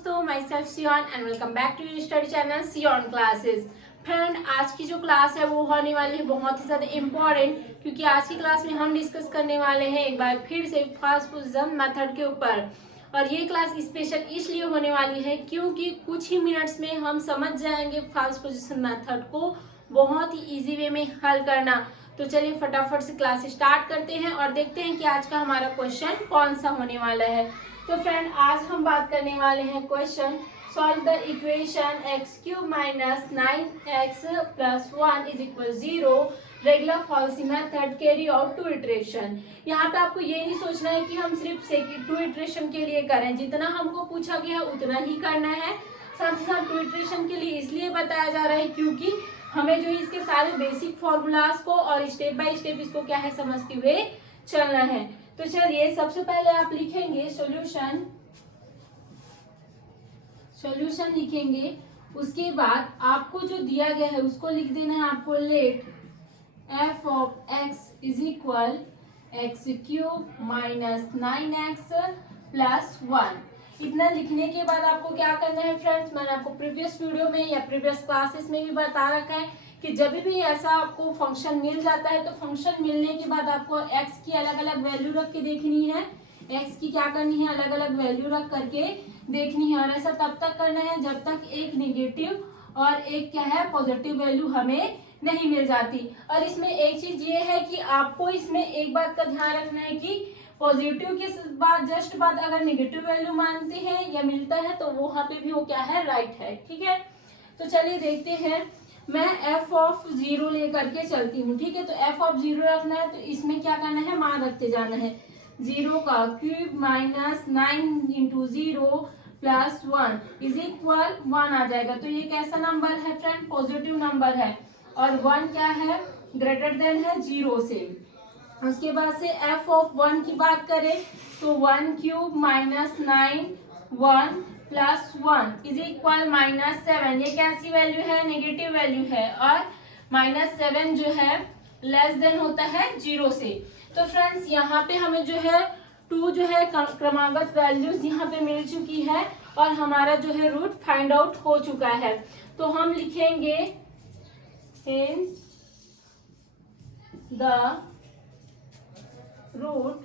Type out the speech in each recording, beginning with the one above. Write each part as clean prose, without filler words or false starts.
दोस्तों, myself Sion and welcome back to your study channel Sion classes. Friend, आज की जो क्लास है वो होने वाली है बहुत ही ज़्यादा इम्पॉर्टेंट, क्योंकि आज की क्लास में हम डिस्कस करने वाले हैं एक बार फिर से फर्स्ट पोजीशन मेथड के ऊपर। और ये क्लास स्पेशल इसलिए होने वाली है क्योंकि कुछ ही मिनट्स में हम समझ जाएंगे फर्स्ट पोजीशन मेथड को बहुत ही ईजी वे में हल करना। तो चलिए फटाफट से क्लास स्टार्ट करते हैं और देखते हैं कि आज का हमारा क्वेश्चन कौन सा होने वाला है। तो फ्रेंड, आज हम बात करने वाले हैं question solve the equation x cube minus 9x plus 1 is equal 0 regular falsies method carry out 2 iteration. यहाँ पे आपको ये नहीं सोचना है कि हम सिर्फ 2 इटरेशन के लिए करें, जितना हमको पूछा गया है उतना ही करना है। साथ ही साथ 2 इटरेशन के लिए इसलिए बताया जा रहा है क्योंकि हमें जो इसके सारे बेसिक फॉर्मूलाज को और स्टेप बाय स्टेप इसको क्या है समझते हुए चलना है। तो चलिए सबसे पहले आप लिखेंगे सॉल्यूशन लिखेंगे। उसके बाद आपको जो दिया गया है उसको लिख देना है आपको let f of x is equal x cube minus 9x plus 1। इतना लिखने के बाद आपको क्या करना है फ्रेंड्स, मैंने आपको प्रीवियस वीडियो में या प्रीवियस क्लासेस में भी बता रखा है कि जब भी ऐसा आपको फंक्शन मिल जाता है तो फंक्शन मिलने के बाद आपको x की अलग अलग वैल्यू रख के देखनी है। x की क्या करनी है, अलग अलग वैल्यू रख करके देखनी है। और ऐसा तब तक करना है जब तक एक नेगेटिव और एक क्या है पॉजिटिव वैल्यू हमें नहीं मिल जाती। और इसमें एक चीज ये है कि आपको इसमें एक बात का ध्यान रखना है कि पॉजिटिव के बाद जस्ट बाद अगर नेगेटिव वैल्यू मानते हैं या मिलता है तो वहां पे भी वो क्या है राइट है। ठीक है, तो चलिए देखते हैं। मैं f ऑफ 0 लेकर के चलती हूँ। ठीक है, तो f ऑफ 0 रखना है तो इसमें क्या करना है, मान रखते जाना है। 0 का cube minus 9 into 0 plus 1 is equal 1 आ जाएगा। तो ये कैसा नंबर है फ्रेंड, पॉजिटिव नंबर है। और 1 क्या है, ग्रेटर देन है 0 से। उसके बाद से f ऑफ 1 की बात करें तो 1 cube minus 9 1 plus 1 is equal minus 7। ये कैसी वैल्यू है, नेगेटिव वैल्यू है। और माइनस 7 जो है लेस देन होता है 0 से। तो फ्रेंड्स यहाँ पे हमें जो है 2 जो है क्रमागत वैल्यूज यहाँ पे मिल चुकी है और हमारा जो है रूट फाइंड आउट हो चुका है। तो हम लिखेंगे hence the root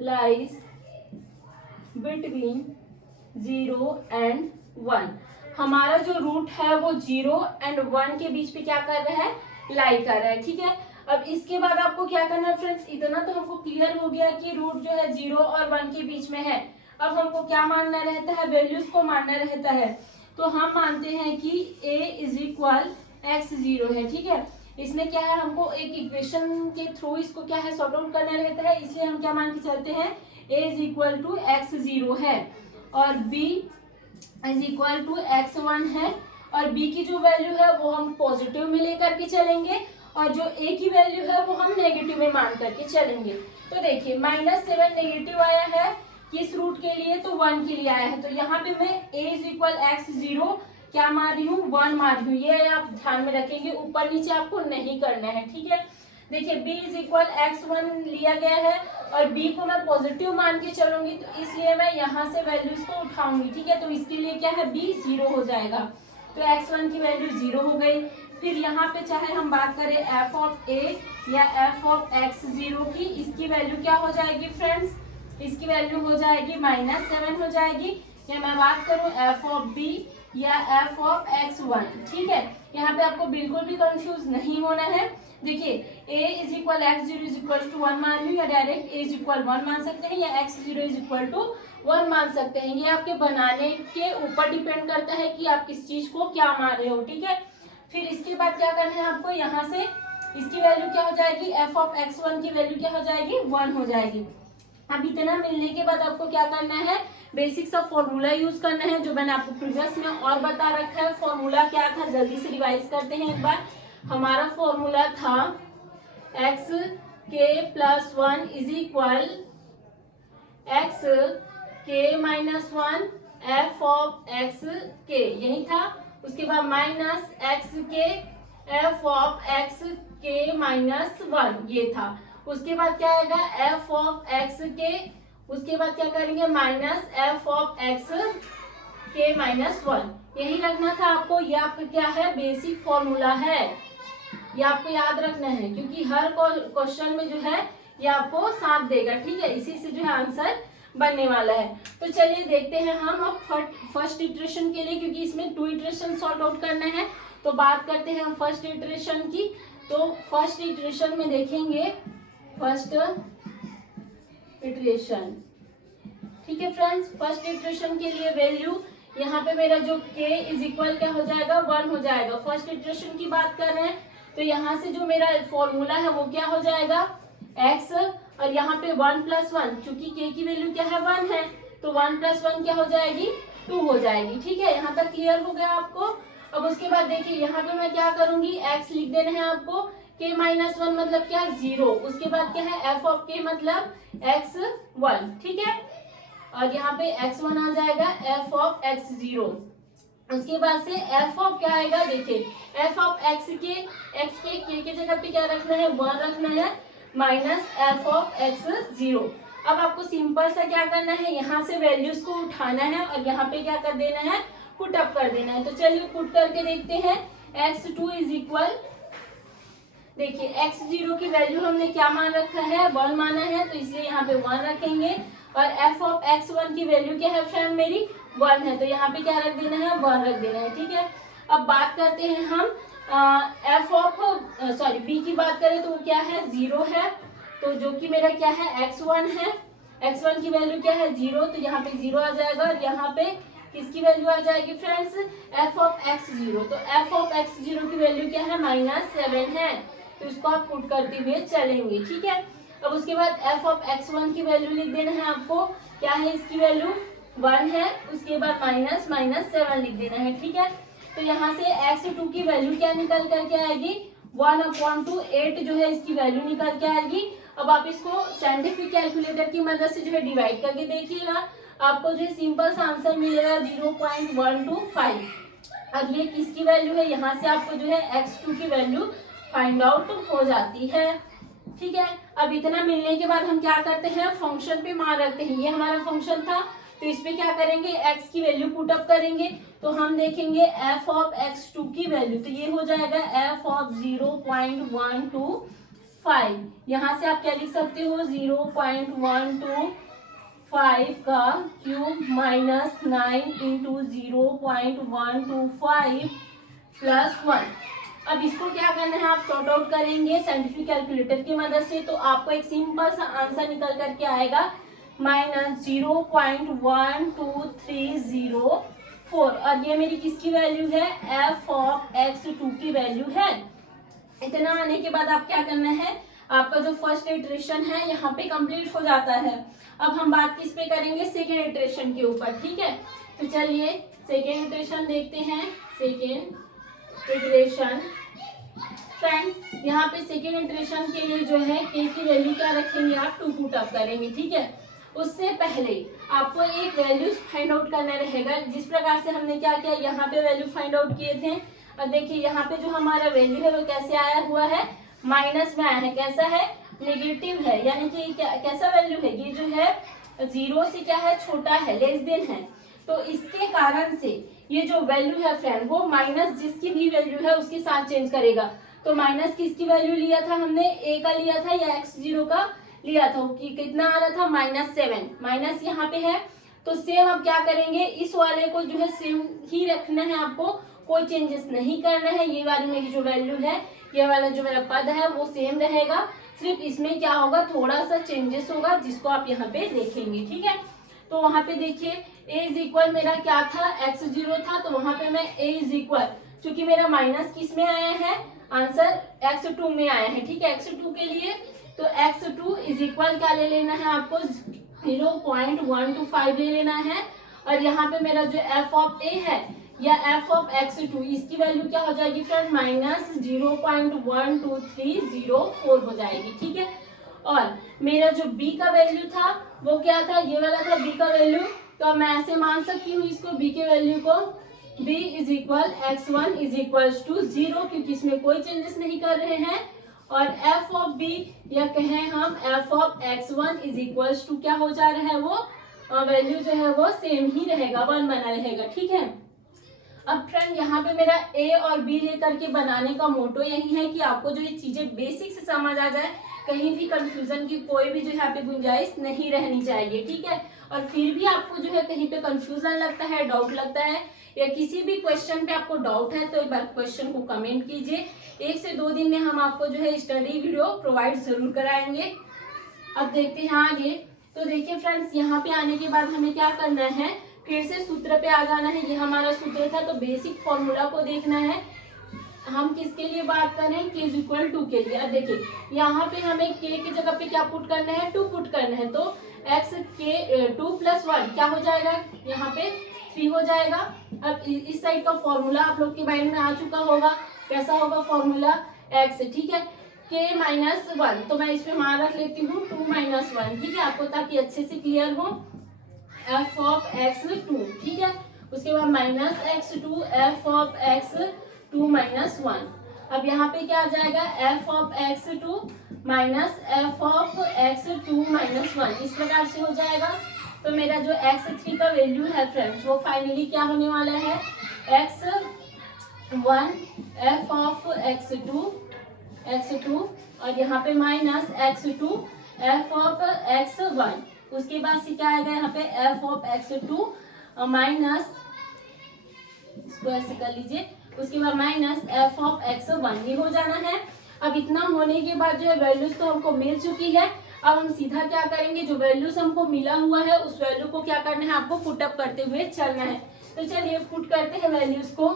lies between 0 and 1। हमारा जो रूट है वो 0 एंड 1 के बीच पे क्या कर रहा है, लाई कर रहा है। ठीक है, अब इसके बाद आपको क्या करना है फ्रेंड्स, इतना तो हमको क्लियर हो गया कि रूट जो है 0 और 1 के बीच में है। अब हमको क्या मानना रहता है, वैल्यूज को मानना रहता है। तो हम मानते हैं कि a इज इक्वल x0 है। ठीक है, इसमें क्या है, हमको एक इक्वेशन के थ्रू इसको क्या है सॉर्ट आउट करना रहता है, इसलिए हम क्या मान के चलते हैं a is equal to x0 है और b is equal to x1 है। और b की जो वैल्यू है वो हम पॉजिटिव में लेकर के चलेंगे और जो a की वैल्यू है वो हम नेगेटिव में मान करके चलेंगे। तो देखिए -7 नेगेटिव आया है किस रूट के लिए, तो 1 के लिए आया है। तो यहाँ पे मैं a इज इक्वल x0 क्या मार रही हूँ, 1 मार रही हूँ। ये आप ध्यान में रखेंगे, ऊपर नीचे आपको नहीं करना है। ठीक है, देखिए b इज इक्वल x1 लिया गया है और b को मैं पॉजिटिव मान के चलूंगी तो इसलिए मैं यहाँ से वैल्यूज को उठाऊंगी। ठीक है, तो इसके लिए क्या है b 0 हो जाएगा। तो x1 की वैल्यू 0 हो गई। फिर यहाँ पे चाहे हम बात करें f ऑफ a या f ऑफ x0 की, इसकी वैल्यू क्या हो जाएगी फ्रेंड्स, इसकी वैल्यू हो जाएगी -7 हो जाएगी। या मैं बात करूं f ऑफ b या f ऑफ x1। ठीक है, यहाँ पे आपको बिल्कुल भी कंफ्यूज नहीं होना है। देखिए a is equal x0 is equal to 1 मान लूं या डायरेक्ट a इज इक्वल 1 मान सकते हैं या x0 इज इक्वल टू 1 मान सकते हैं। ये आपके बनाने के ऊपर डिपेंड करता है कि आप किस चीज को क्या मान रहे हो। ठीक है, फिर इसके बाद क्या करना है आपको, यहाँ से इसकी वैल्यू क्या हो जाएगी, f ऑफ x1 की वैल्यू क्या हो जाएगी, 1 हो जाएगी। अब इतना मिलने के बाद आपको क्या करना है, बेसिक सा फॉर्मूला यूज करना है जो मैंने आपको प्रीवियस में और बता रखा है। फॉर्मूला क्या था, जल्दी से रिवाइज करते हैं एक बार। हमारा फॉर्मूला था x k plus 1 is equal x k minus 1 f of x k, यही था। उसके बाद minus x k f of x k minus 1 ये था। उसके बाद क्या आएगा, f ऑफ x k उसके बाद क्या करेंगे माइनस एफ ऑफ एक्स के माइनस 1, यही रखना था आपको। ये आपका क्या है बेसिक फॉर्मूला है, ये आपको याद रखना है क्योंकि हर क्वेश्चन में जो है ये आपको साथ देगा, ठीक है। इसी से जो है आंसर बनने वाला है। तो चलिए देखते हैं हम अब फर्स्ट इटरेशन के लिए, क्योंकि इसमें 2 इटरेशन सॉर्ट आउट करना है। तो बात करते हैं हम फर्स्ट इटरेशन की। तो फर्स्ट इटरेशन में देखेंगे फर्स्ट इटरेशन, ठीक है फ्रेंड्स। फर्स्ट इटरेशन के लिए वैल्यू यहाँ पे मेरा जो k इज इक्वल क्या हो जाएगा 1 हो जाएगा। फर्स्ट इटरेशन की बात कर रहे हैं तो यहाँ से जो मेरा फॉर्मूला है वो क्या हो जाएगा x, और यहाँ पे 1 + 1, चूंकि k की वैल्यू क्या है 1 है, तो 1 + 1 क्या हो जाएगी 2 हो जाएगी, ठीक है। यहाँ तक क्लियर हो गया आपको। अब उसके बाद देखिए यहाँ पे मैं क्या करूंगी x लिख देना है आपको, k - 1 मतलब क्या 0, उसके बाद क्या है f ऑफ k मतलब x1, ठीक है। और यहाँ पे x1 आ जाएगा f ऑफ x0, उसके बाद से f ऑफ क्या आएगा देखिए f ऑफ x के जगह पे क्या रखना है 1 रखना है, माइनस f ऑफ x0। अब आपको सिंपल सा क्या करना है यहाँ से वैल्यूज को उठाना है और यहाँ पे क्या कर देना है पुट अप कर देना है। तो चलिए पुट करके देखते हैं। x2 इज इक्वल, देखिए x0 की वैल्यू हमने क्या मान रखा है 1 माना है, तो इसलिए यहाँ पे 1 रखेंगे। और f ऑफ x1 की वैल्यू क्या है फ्रेंड मेरी 1 है, तो यहाँ पे क्या रख देना है 1 रख देना है, ठीक है। अब बात करते हैं हम f ऑफ b की बात करें तो वो क्या है 0 है, तो जो कि मेरा क्या है x1 है, x1 की वैल्यू क्या है 0, तो यहाँ पे 0 आ जाएगा। और यहाँ पे किसकी वैल्यू आ जाएगी फ्रेंड्स f ऑफ x0, तो f ऑफ x0 की वैल्यू क्या है -7 है, तो इसको आप पुट करते हुए चलेंगे, ठीक है। अब उसके बाद f ऑफ x1 की वैल्यू लिख देना है आपको, क्या है इसकी वैल्यू 1 है, उसके बाद -7 लिख देना है, ठीक है। तो यहाँ से x2 की वैल्यू क्या निकल करके आएगी 1/8 जो है इसकी वैल्यू निकल के आएगी। अब आप इसको साइंटिफिक कैलकुलेटर की मदद से जो है डिवाइड करके देखिएगा, आपको जो है सिंपल सा आंसर मिलेगा 0.125। अब ये किसकी वैल्यू है, यहाँ से आपको जो है x2 की वैल्यू फाइंड आउट हो जाती है, ठीक है। अब इतना मिलने के बाद हम क्या करते हैं फंक्शन पे मान रखते हैं। ये हमारा फंक्शन था, तो इस पे क्या करेंगे x की वैल्यू पुट अप करेंगे, तो हम देखेंगे f ऑफ x2 की वैल्यू, तो ये हो जाएगा f ऑफ 0.125। यहाँ से आप क्या लिख सकते हो 0.125 का क्यूब माइनस 9 इंटू 0.125 + 1। अब इसको क्या करना है आप सॉर्ट आउट करेंगे साइंटिफिक कैलकुलेटर की मदद से, तो आपको एक सिंपल सा आंसर निकल करके आएगा -0.12304। और ये मेरी किसकी वैल्यू है f ऑफ x2 की वैल्यू है। इतना आने के बाद आप क्या करना है, आपका जो फर्स्ट इटरेशन है यहाँ पे कंप्लीट हो जाता है। अब हम बात किस पे करेंगे सेकेंड इटरेशन के ऊपर, ठीक है। तो चलिए सेकेंड इटरेशन देखते हैं। सेकेंड इटरेशन फ्रेंड्स, यहाँ पे सेकेंड इटरेशन के लिए जो है k की वैल्यू क्या रखेंगे आप 2 पुट अप करेंगे, ठीक है। उससे पहले आपको एक वैल्यू फाइंड आउट करना रहेगा, जिस प्रकार से हमने क्या किया यहाँ पे वैल्यू फाइंड आउट किए थे। और देखिए यहाँ पे जो हमारा वैल्यू है वो कैसे आया हुआ है माइनस में आया है, कैसा है नेगेटिव है, यानी कि कैसा वैल्यू है ये जो है 0 से क्या है छोटा है, लेस देन है। तो इसके कारण से ये जो वैल्यू है फ्रेंड वो माइनस जिसकी भी वैल्यू है उसके साथ चेंज करेगा। तो माइनस किसकी वैल्यू लिया था हमने a का लिया था या x0 का लिया था, कि कितना आ रहा था -7, माइनस यहाँ पे है। तो सेम अब क्या करेंगे इस वाले को जो है सेम ही रखना है, आपको कोई चेंजेस नहीं करना है। ये वाली मेरी जो वैल्यू है, ये वाला जो मेरा पद है वो सेम रहेगा, सिर्फ इसमें क्या होगा थोड़ा सा चेंजेस होगा जिसको आप यहाँ पे देखेंगे, ठीक है। तो वहां पे देखिए a इज इक्वल मेरा क्या था x0 था, तो वहां पे मैं a इज इक्वल, चूंकि मेरा माइनस किस में आया है आंसर x2 में आया है, ठीक है। x2 के लिए तो x2 इज इक्वल क्या ले लेना है आपको 0.125 ले लेना है। और यहाँ पे मेरा जो f ऑफ a है या f ऑफ x2 इसकी वैल्यू क्या हो जाएगी फ्रेंड -0.12304 हो जाएगी, ठीक है। और मेरा जो b का वैल्यू था वो क्या था, ये वाला था b का वैल्यू, तो मैं ऐसे मान सकती हूँ इसको b के वैल्यू को b is equal x1 is equal to 0, क्योंकि इसमें कोई चेंजेस नहीं कर रहे हैं। और एफ ऑफ बी या कहें हम F of x1 is equals to क्या हो जा रहा है, वो वैल्यू जो है वो सेम ही रहेगा, 1 बना रहेगा। ठीक है, अब फ्रेंड यहाँ पे मेरा ए और बी लेकर के बनाने का मोटो यही है कि आपको जो ये चीजें बेसिक से समझ आ जाए, कहीं भी कंफ्यूजन की कोई भी जो यहाँ पे गुंजाइश नहीं रहनी चाहिए। ठीक है, और फिर भी आपको जो है कहीं पे कंफ्यूजन लगता है, डाउट लगता है, या किसी भी क्वेश्चन पे आपको डाउट है, तो एक बार क्वेश्चन को कमेंट कीजिए। 1 से 2 दिन में हम आपको जो है स्टडी वीडियो प्रोवाइड जरूर कराएंगे। अब देखते हैं आगे। तो देखिए फ्रेंड्स, यहाँ पे आने के बाद हमें क्या करना है, फिर से सूत्र पे आ जाना है। ये हमारा सूत्र था, तो बेसिक फॉर्मूला को देखना है। हम किसके लिए बात करें, k इज इक्वल टू के लिए। अब देखिए यहाँ पे हमें k की जगह पे क्या पुट करना है, 2 पुट करना है, तो x k 2 + 1 क्या हो जाएगा, यहाँ पे 3 हो जाएगा। अब इस साइड का फॉर्मूला आप लोग के माइंड में आ चुका होगा, कैसा होगा फॉर्मूला, x। ठीक है, k - 1, तो मैं इसमें मान रख लेती हूँ 2 - 1। ठीक है, आपको ताकि अच्छे से क्लियर हो, f ऑफ x2। ठीक है, उसके बाद -x2 f ऑफ x2 - 1। अब यहाँ पे क्या आ जाएगा, f of x2 minus f of x2 - 1, इस प्रकार से हो जाएगा। तो मेरा जो x3 का वैल्यू है फ्रेंड्स, वो फाइनली क्या होने वाला है, x1 f ऑफ x2 और यहाँ पे -x2 f ऑफ x1। उसके बाद से क्या आएगा यहाँ पे f ऑफ x2 माइनस, इसको ऐसे कर लीजिए, उसके बाद -f ऑफ x1, ये हो जाना है। अब इतना होने के बाद जो है वैल्यूज तो हमको मिल चुकी है। अब हम सीधा क्या करेंगे, जो वैल्यूज हमको मिला हुआ है उस वैल्यू को क्या करना है, आपको पुट अप करते हुए चलना है। तो चलिए पुट करते हैं वैल्यूज को।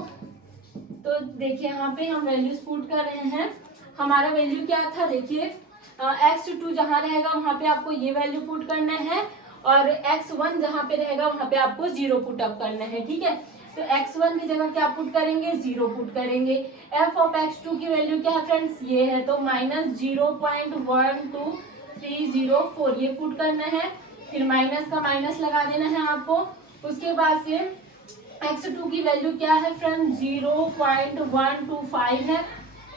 तो देखिए यहाँ पे हम वैल्यूज पुट कर रहे हैं। हमारा वैल्यू क्या था, देखिए x2 जहाँ रहेगा वहां पे आपको ये वैल्यू पुट करना है, और x1 जहाँ पे रहेगा वहां पे आपको 0 पुट अप करना है। ठीक है, तो x1 की जगह क्या पुट करेंगे, 0 पुट करेंगे। f ऑफ x2 की वैल्यू क्या है फ्रेंड्स, ये है, तो -0.12304 ये पुट करना है। फिर माइनस का माइनस लगा देना है आपको। उसके बाद से x2 की वैल्यू क्या है फ्रेंड, 0.125 है।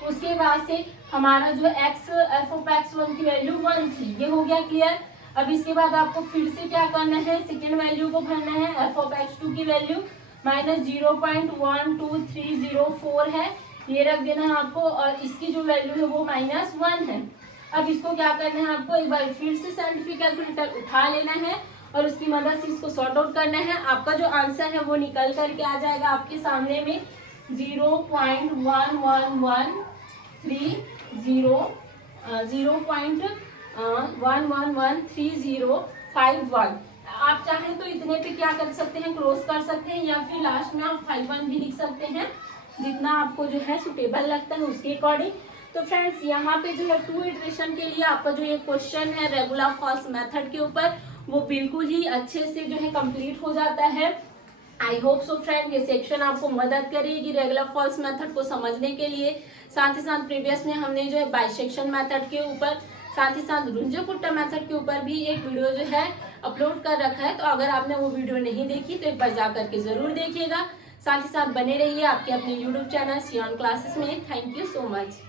उसके बाद से हमारा जो f ऑफ x1 की वैल्यू 1 थी, ये हो गया क्लियर। अब इसके बाद आपको फिर से क्या करना है, सेकेंड वैल्यू को भरना है। f ऑफ x2 की वैल्यू -0.12304 है, ये रख देना है आपको, और इसकी जो वैल्यू है वो -1 है। अब इसको क्या करना है, आपको एक बार फिर से साइंटिफिक कैलकुलेटर उठा लेना है और उसकी मदद से इसको सॉर्ट आउट करना है। आपका जो आंसर है वो निकल करके आ जाएगा आपके सामने में 0.1113051। आप चाहें तो इतने पे क्या कर सकते हैं, क्रॉस कर सकते हैं, या फिर लास्ट में आप 51 भी लिख सकते हैं, जितना आपको जो है सुटेबल लगता है उसके अकॉर्डिंग। तो फ्रेंड्स यहाँ पे जो है 2 इटरेशन के लिए आपका जो ये क्वेश्चन है रेगुलर फॉल्स मेथड के ऊपर, वो बिल्कुल ही अच्छे से जो है कंप्लीट हो जाता है। आई होप सो फ्रेंड ये सेक्शन आपको मदद करेगी रेगुलर फॉल्स मेथड को समझने के लिए। साथ ही साथ प्रीवियस में हमने जो है बाइसेक्शन मेथड के ऊपर, साथ ही साथ रुंजे-कुट्टा मेथड के ऊपर भी एक वीडियो जो है अपलोड कर रखा है। तो अगर आपने वो वीडियो नहीं देखी तो एक बार जा करके जरूर देखिएगा। साथ ही साथ बने रहिए आपके अपने यूट्यूब चैनल सियान क्लासेस में। Thank you so much.